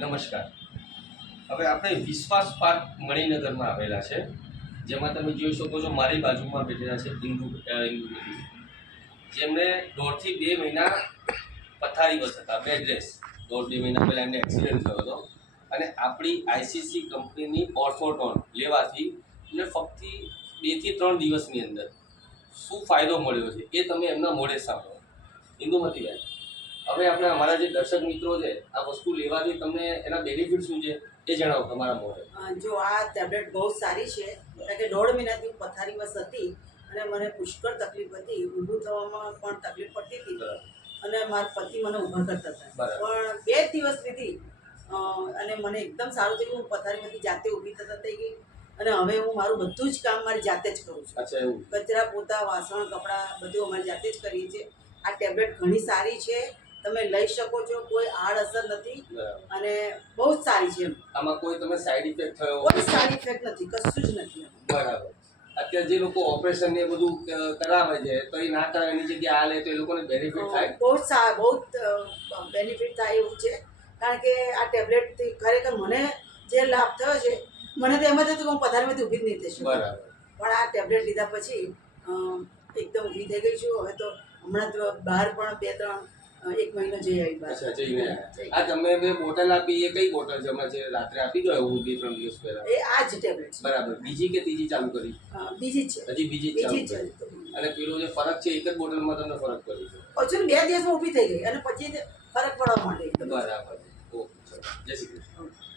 નમસ્કાર. હવે આપણે વિશ્વાસ પાર્ક મણિનગરમાં આવેલા છે. જેમાં તમે જોઈ શકો છો મારી બાજુમાં બેઠેલા છે ઇન્દુ ઇન્દુમતી જેમને દોઢથી બે મહિના પથારી બસ હતા બેડ્રેસ દોઢ બે મહિના પહેલાં એમને એક્સિડન્ટ થયો હતો. અને આપણી આઈસીસી કંપનીની ઓર્થોટોન લેવાથી એમને ફક્ત બેથી ત્રણ દિવસની અંદર શું ફાયદો મળ્યો છે એ તમે એમના મોઢે સાંભળો. ઇન્દુમતીબેન હવે આપણે અમારા જે દર્શક મિત્રો છે આ વસ્તુ લેવાથી તમને એના બેનિફિટ શું છે એ જણાવો તમારા મોઢે. જો આ ટેબ્લેટ બહુ સારી છે કારણ કે દોઢ મહિનાથી હું બસ હતી અને મને પુષ્કળ તકલીફ હતી ઊભું થવામાં પણ તકલીફ પડતી હતી અને મારા પતિ મને ઊભા કરતા હતા. પણ બે દિવસ લીધી અને મને એકદમ સારું થયું હું પથારીમાંથી જાતે ઊભી થતા થઈ ગઈ અને હવે હું મારું બધું જ કામ મારી જાતે જ કરું છું. અચ્છા કચરા પોતા વાસણ કપડાં બધું અમારે જાતે જ કરીએ છીએ. આ ટેબ્લેટ ઘણી સારી છે તમે લઈ શકો છો કોઈ આડઅસર નથી. અને બહુ જ સારી છે આમાં કોઈ તમે સાઈડ ઇફેક્ટ થયો કોઈ સાઈડ ઇફેક્ટ નથી કશું જ નથી. બરાબર. અત્યારે જે લોકો ઓપરેશન ને બધું કરાવે છે તો એ ના કરાવે એની જગ્યાએ આ લે તો એ લોકોને બેનિફિટ થાય? બહુ સારું બહુ બેનિફિટ થાય એવું છે. કારણ કે આ ટેબ્લેટથી ખરેખર મને જે લાભ થયો છે મને તો એમ જ હતું કે હું પથારીમાંથી ઊભી જ નહીં થઈ શકું. બરાબર. પણ આ ટેબ્લેટ લીધા પછી એકદમ ઊભી થઈ ગઈ છું. હવે તો હમણાં તો બહાર પણ બે ત્રણ એક મહિનો જઈ આવી અચ્છા જઈને આ તમે બે બોટલ આપી એ કઈ બોટલ છે? જે રાત્રે આપી દો એવું બે ત્રણ દિવસ પહેલા. એ આ જ ટેબ્લેટ બરાબર. બીજી કે ત્રીજી ચાલુ કરી? બીજી છે. હજી બીજી ચાલુ કરી. અને પેલો જે ફરક છે એક જ બોટલમાં તમને ફરક પડ્યો છે? પછી બે દિવસમાં ઊભી થઈ ગઈ. અને પછી ફરક પડવા માંડે. બરાબર. ઓકે જય શ્રી કૃષ્ણ.